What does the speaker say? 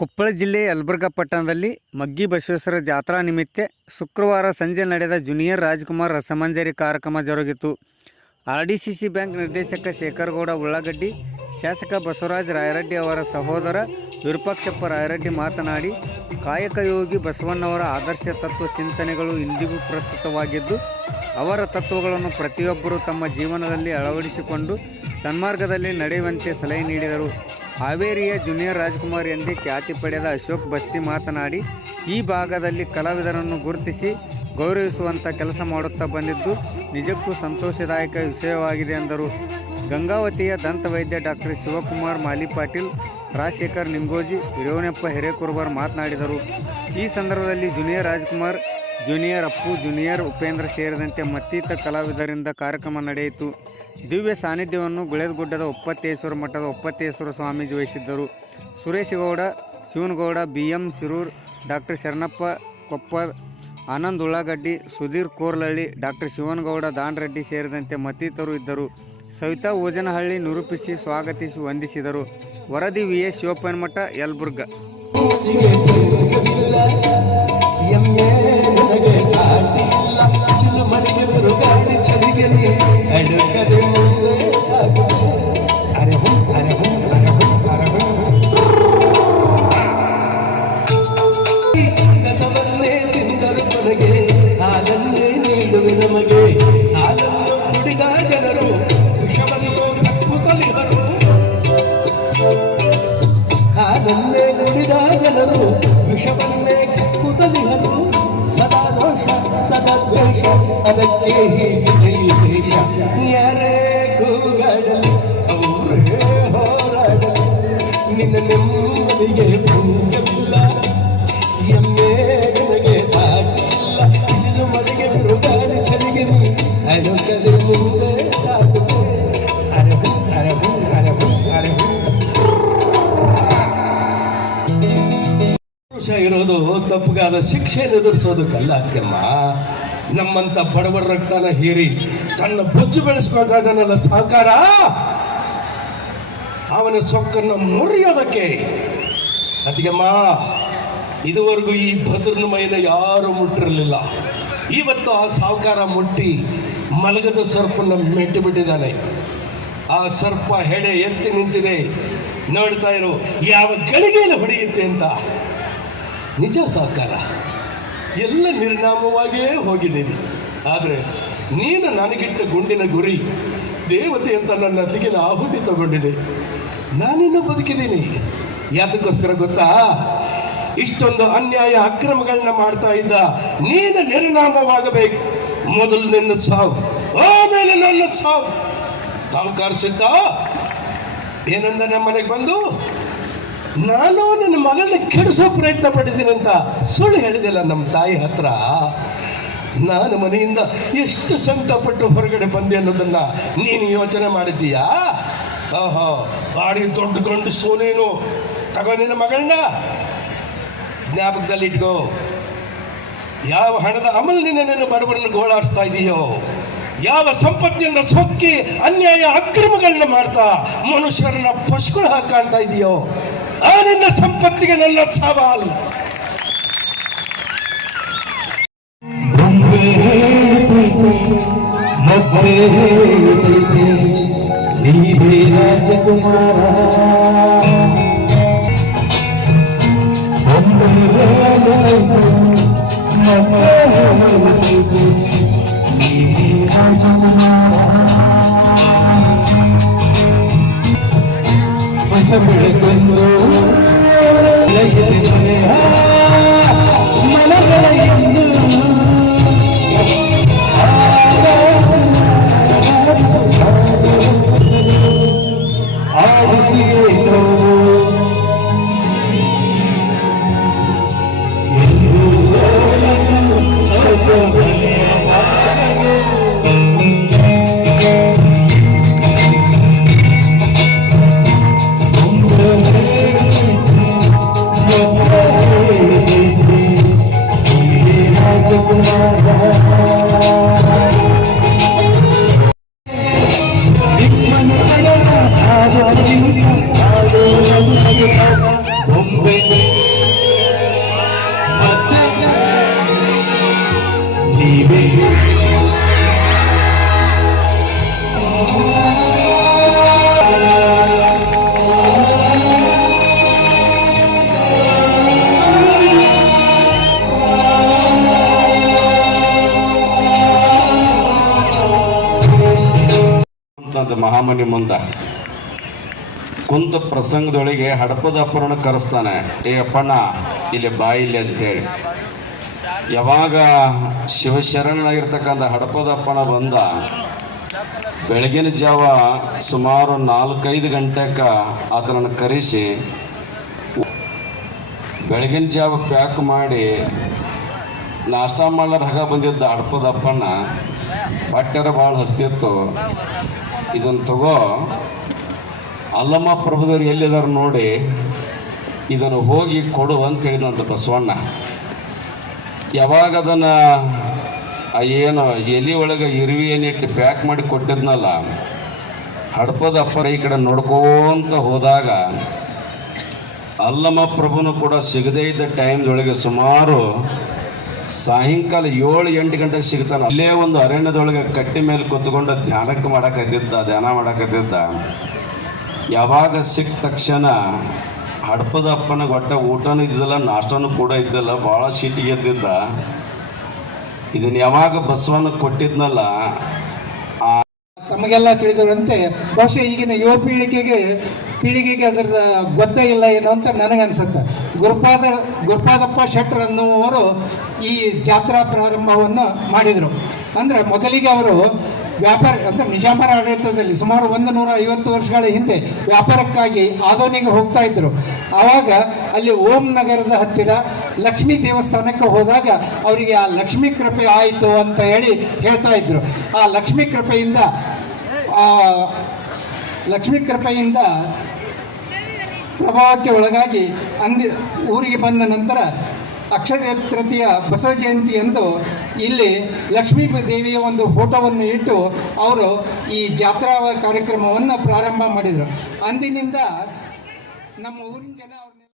ಕೊಪ್ಪಳ ಜಿಲ್ಲೆ ಯಲಬುರ್ಗಾ ಪಟ್ಟಣದಲ್ಲಿ ಮಗ್ಗಿ ಬಸವೇಶ್ವರ ಜಾತ್ರಾ ನಿಮಿತ್ತ ಶುಕ್ರವಾರ ಸಂಜೆ ನಡೆದ ಜೂನಿಯರ್ ರಾಜ್ಕುಮಾರ್ ರಸಮಂಜರಿ ಕಾರ್ಯಕ್ರಮ ಜರುಗಿತು. R D C C bank ನಿರ್ದೇಶಕ ಶೇಖರಗೌಡ ಉಳ್ಳಾಗಡ್ಡಿ, ಶಾಸಕ ಬಸವರಾಜ ರಾಯರೆಡ್ಡಿ ಅವರ ಸಹೋದರ ವಿರೂಪಾಕ್ಷಪ್ಪ ರಾಯರೆಡ್ಡಿ ಮಾತನಾಡಿ, ಕಾಯಕ ಯೋಗಿ ಬಸವಣ್ಣವರ ಆದರ್ಶ ತತ್ವ ಚಿಂತನೆಗಳು ಇಂದಿಗೂ ಪ್ರಸ್ತುತವಾಗಿದ್ದು, ಅವರ ತತ್ವಗಳನ್ನು ಪ್ರತಿಯೊಬ್ಬರೂ ತಮ್ಮ ಜೀವನದಲ್ಲಿ ಅಳವಡಿಸಿಕೊಂಡು ಸನ್ಮಾರ್ಗದಲ್ಲಿ ನಡೆಯುವಂತೆ ಸಲಹೆ ನೀಡಿದರು. ಹಾವೇರಿಯ ಜೂನಿಯರ್ ರಾಜ್ಕುಮಾರ್ ಎಂದೇ ಖ್ಯಾತಿ ಪಡೆದ ಅಶೋಕ್ ಬಸ್ತಿ ಮಾತನಾಡಿ, ಈ ಭಾಗದಲ್ಲಿ ಕಲಾವಿದರನ್ನು ಗುರುತಿಸಿ ಗೌರವಿಸುವಂಥ ಕೆಲಸ ಮಾಡುತ್ತಾ ಬಂದಿದ್ದು ನಿಜಕ್ಕೂ ಸಂತೋಷದಾಯಕ ವಿಷಯವಾಗಿದೆ ಎಂದರು. ಗಂಗಾವತಿಯ ದಂತವೈದ್ಯ ಡಾಕ್ಟರ್ ಶಿವಕುಮಾರ್ ಮಾಲಿ ಪಾಟೀಲ್ ರಾಜಶೇಖರ್ ನಿಂಗೋಜಿ ರೇವಣಪ್ಪ ಹಿರೇಕುರ್ಬರ್ ಮಾತನಾಡಿದರು. ಈ ಸಂದರ್ಭದಲ್ಲಿ junior Rajkumar junior Appu, junior Upendra ಸೇರಿದಂತೆ ಮತ್ತಿತರ ಕಲಾವಿದರಿಂದ ಕಾರ್ಯಕ್ರಮ ನಡೆಯಿತು. ದಿವ್ಯ ಸಾನ್ನಿಧ್ಯವನ್ನು ಗುಳೇದಗುಡ್ಡದ ಒಪ್ಪತ್ತೇಶ್ವರ ಮಠದ ಒಪ್ಪತ್ತೇಶ್ವರ ಸ್ವಾಮೀಜಿ ವಹಿಸಿದ್ದರು. Sureshgouda, Shivanagouda B M Shirur, doctor Sharanappa Koppa Anand Ullagaddi, Sudhir Korlahalli doctor Shivanagouda Danreddy ಸೇರಿದಂತೆ ಮತ್ತಿತರರು ಇದ್ದರು. ಸವಿತಾ ಓಜನಹಳ್ಳಿ ನಿರೂಪಿಸಿ ಸ್ವಾಗತಿಸಿ ವಂದಿಸಿದರು. ವರದಿ ವಿ ಎಸ್ ಶಿವಪ್ಪನಮಠ ಯಲಬುರ್ಗ. ಕುತಲಿಹರು ಸದಾ ದೋಷ, ಸದಾ ಅದಕ್ಕೆ ಹೀಗೆ ಈ ದೇಶ ಯಾರೇ ಕೂಗಾಡಲಿ ಅವರೇ ಹೋರಾಡಲಿ. ನಿನ್ನ ನೆಮ್ಮದಿಗೆ ಭಂಗವಿಲ್ಲ. ಇರೋದು ತಪ್ಪುಗಾದ ಶಿಕ್ಷೆಯನ್ನು ಎದುರಿಸೋದಕ್ಕಲ್ಲ ಅಕ್ಕಮ್ಮ. ನಮ್ಮಂತ ಬಡವರ ರಕ್ತನ ಹೀರಿ ತನ್ನ ಬೊಜ್ಜು ಬೆಳೆಸ್ಬೇಕಾದನಲ್ಲ ಸಹಕಾರ ಅವನ ಸೊಕ್ಕನ್ನು ಮುರಿಯೋದಕ್ಕೆ. ಅದಕ್ಕೆಮ್ಮ ಇದುವರೆಗೂ ಈ ಭದ್ರನ ಮೈನ ಯಾರು ಮುಟ್ಟಿರಲಿಲ್ಲ. ಇವತ್ತು ಆ ಸಾವುಕಾರ ಮುಟ್ಟಿ ಮಲಗದ ಸರ್ಪನ್ನ ಮೆಟ್ಟಿ ಬಿಟ್ಟಿದ್ದಾನೆ. ಆ ಸರ್ಪ ಹೆಡೆ ಎತ್ತಿ ನಿಂತಿದೆ. ನೋಡ್ತಾ ಇರು, ಯಾವ ಗಳಿಗೆಯಲ್ಲಿ ಹೊಡೆಯುತ್ತೆ ಅಂತ. ನಿಜ ಸಾಕಾರ. ಎಲ್ಲ ನಿರ್ನಾಮವಾಗಿಯೇ ಹೋಗಿದ್ದೀನಿ. ಆದರೆ ನೀನು ನನಗಿಟ್ಟ ಗುಂಡಿನ ಗುರಿ, ದೇವತೆ ಅಂತ ನನ್ನ ದಿಗಿನ ಆಹುತಿ ತಗೊಂಡಿದೆ. ನಾನಿನ್ನೂ ಬದುಕಿದ್ದೀನಿ. ಯಾತಕ್ಕೋಸ್ಕರ ಗೊತ್ತಾ? ಇಷ್ಟೊಂದು ಅನ್ಯಾಯ ಅಕ್ರಮಗಳನ್ನ ಮಾಡ್ತಾ ಇದ್ದ ನೀನು ನಿರ್ನಾಮವಾಗಬೇಕು. ಮೊದಲು ನಿನ್ನ ಸಾವು, ಆಮೇಲೆ ನನ್ನ ಸಾವು. ತಾವು ಕಾರಿಸಿದ್ದ ಏನಂದ ನಮ್ಮ ಮನೆಗೆ ಬಂದು? ನಾನು ನನ್ನ ಮಗನ ಕೆಡಿಸೋ ಪ್ರಯತ್ನ ಪಟ್ಟಿದ್ದೀನಿ ಅಂತ ಸುಳ್ಳು ಹೇಳಿದಿಲ್ಲ ನಮ್ಮ ತಾಯಿ ಹತ್ರ. ನಾನು ಮನೆಯಿಂದ ಎಷ್ಟು ಸಂಕಟಪಟ್ಟು ಹೊರಗಡೆ ಬಂದೆ ಅನ್ನೋದನ್ನ ನೀನು ಯೋಚನೆ ಮಾಡಿದ್ದೀಯಾ? ಓಹೋ, ಬಾಡಿ ದೊಡ್ಡ ಗಂಡು ಸೋನೇನು ತಗೋ ನಿನ್ನ ಮಗಳನ್ನ. ಜ್ಞಾಪಕದಲ್ಲಿ ಇಟ್ಕೋ. ಯಾವ ಹಣದ ಅಮಲ್ ನಿನ್ನ ಬಡವರನ್ನು ಗೋಳಾಡಿಸ್ತಾ ಇದೆಯೋ? ಯಾವ ಸಂಪತ್ತಿನ ಸೊಕ್ಕಿ ಅನ್ಯಾಯ ಅಕ್ರಮಗಳನ್ನ ಮಾಡ್ತಾ ಮನುಷ್ಯರನ್ನ ಪಶುಗಳು ಹಾಕಾಡ್ತಾ ಇದೆಯೋ? ಆ ನಿನ್ನ ಸಂಪತ್ತಿಗೆ ನನ್ನ ಸವಾಲು ಬೊಂಬೆ ಹೇಳುತ್ತೈತೆ ಮೊಬ್ಬೆ ಹೇಳುತ್ತೈತೆ ನೀವೇ ರಾಜಕುಮಾರ ಬೊಂಬೆ ಹೇಳುತ್ತೈತೆ ಮೊಬ್ಬೆ ಹೇಳುತ್ತೈತೆ ನೀವೇ ರಾಜಕುಮಾರ വിഷമിടുക്കുന്നു മലകളയുന്നു ಮಹಾಮನಿ ಮುಂದ ಕುಂತ ಪ್ರಸಂಗದೊಳಗೆ ಹಡಪದ ಅಪ್ಪರನ್ನು ಕರೆಸ್ತಾನೆ, ಏ ಅಪ್ಪಣ್ಣ, ಇಲ್ಲಿ ಬಾಯಿಲಿ ಅಂತೇಳಿ. ಯಾವಾಗ ಶಿವಶರಣನಾಗಿರ್ತಕ್ಕಂಥ ಹಡಪದಪ್ಪನ ಬಂದ, ಬೆಳಗಿನ ಜಾವ ಸುಮಾರು ನಾಲ್ಕೈದು ಗಂಟೆಕ ಆತನನ್ನು ಕರೆಸಿ, ಬೆಳಗಿನ ಜಾವ ಪ್ಯಾಕ್ ಮಾಡಿ ನಾಷ್ಟ ಮಾಡ್ಲಾರ ಹಗ ಬಂದಿದ್ದ ಹಡಪದಪ್ಪನ ಬಟ್ಟೆರ ಭಾಳ ಹಸ್ತಿತ್ತು ಇದನ್ನು ತಗೋ, ಅಲ್ಲಮ್ಮ ಪ್ರಭುದವ್ರು ಎಲ್ಲಿದ್ದಾರೆ ನೋಡಿ ಇದನ್ನು ಹೋಗಿ ಕೊಡು ಅಂತ ಹೇಳಿದಂಥ ಬಸವಣ್ಣ. ಯಾವಾಗ ಅದನ್ನು ಏನು ಎಲೆ ಒಳಗೆ ಇರುವಿ ಏನಿಟ್ಟು ಪ್ಯಾಕ್ ಮಾಡಿ ಕೊಟ್ಟಿದ್ನಲ್ಲ, ಹಡಪದ ಅಪ್ಪರ ಈ ಕಡೆ ನೋಡ್ಕೋತ ಹೋದಾಗ, ಅಲ್ಲಮ್ಮ ಪ್ರಭುನು ಕೂಡ ಸಿಗದೇ ಇದ್ದ ಟೈಮ್ದೊಳಗೆ ಸುಮಾರು ಸಾಯಂಕಾಲ ಏಳು ಎಂಟು ಗಂಟೆಗೆ ಸಿಗ್ತಾನೆ. ಅಲ್ಲೇ ಒಂದು ಅರಣ್ಯದೊಳಗೆ ಕಟ್ಟಿ ಮೇಲೆ ಕೂತ್ಕೊಂಡು ಧ್ಯಾನಕ್ಕೆ ಮಾಡಕತ್ತಿದ್ದ, ಧ್ಯಾನ ಮಾಡಕತ್ತಿದ್ದ. ಯಾವಾಗ ಸಿಕ್ಕ ತಕ್ಷಣ ಹಡಪದ ಅಪ್ಪನ ಒಟ್ಟ ಊಟನೂ ಇದ್ದಿಲ್ಲ, ನಾಷ್ಟನೂ ಕೂಡ ಇದ್ದಿಲ್ಲ, ಭಾಳ ಸಿಟ್ಟಿಗೆ ಎದ್ದಿದ್ದ. ಇದನ್ನ ಯಾವಾಗ ಬಸವನ ಕೊಟ್ಟಿದ್ನಲ್ಲ ತಮಗೆಲ್ಲ ತಿಳಿದಿರುವಂತೆ ಬಹುಶಃ ಈಗಿನ ಯುವ ಪೀಳಿಗೆಗೆ ಪೀಳಿಗೆಗೆ ಅದರ ಗೊತ್ತೇ ಇಲ್ಲ ಏನು ಅಂತ ನನಗನ್ಸುತ್ತೆ. ಗುರುಪಾದ, ಗುರುಪಾದಪ್ಪ ಶೆಟ್ಟರ್ ಅನ್ನುವರು ಈ ಜಾತ್ರಾ ಪ್ರಾರಂಭವನ್ನು ಮಾಡಿದರು. ಅಂದರೆ ಮೊದಲಿಗೆ ಅವರು ವ್ಯಾಪಾರ, ಅಂದರೆ ನಿಜಾಮರ ಆಡಳಿತದಲ್ಲಿ ಸುಮಾರು ಒಂದು ನೂರ ಐವತ್ತು ವರ್ಷಗಳ ಹಿಂದೆ ವ್ಯಾಪಾರಕ್ಕಾಗಿ ಆದೋನಿಗೆ ಹೋಗ್ತಾ ಇದ್ದರು ಆವಾಗ ಅಲ್ಲಿ ಓಂ ನಗರದ ಹತ್ತಿರ ಲಕ್ಷ್ಮೀ ದೇವಸ್ಥಾನಕ್ಕೆ ಹೋದಾಗ ಅವರಿಗೆ ಆ ಲಕ್ಷ್ಮೀ ಕೃಪೆ ಆಯಿತು ಅಂತ ಹೇಳಿ ಹೇಳ್ತಾ ಇದ್ರು. ಆ ಲಕ್ಷ್ಮೀ ಕೃಪೆಯಿಂದ ಲಕ್ಷ್ಮೀ ಕೃಪೆಯಿಂದ ಪ್ರಭಾವಕ್ಕೆ ಒಳಗಾಗಿ ಅಂದಿ ಊರಿಗೆ ಬಂದ ನಂತರ ಅಕ್ಷಯ ತೃತೀಯ ಬಸವ ಜಯಂತಿಯಂದು ಇಲ್ಲಿ ಲಕ್ಷ್ಮೀ ದೇವಿಯ ಒಂದು ಫೋಟೋವನ್ನು ಇಟ್ಟು ಅವರು ಈ ಜಾತ್ರಾ ಕಾರ್ಯಕ್ರಮವನ್ನು ಪ್ರಾರಂಭ ಮಾಡಿದರು. ಅಂದಿನಿಂದ ನಮ್ಮ ಊರಿನ ಜನ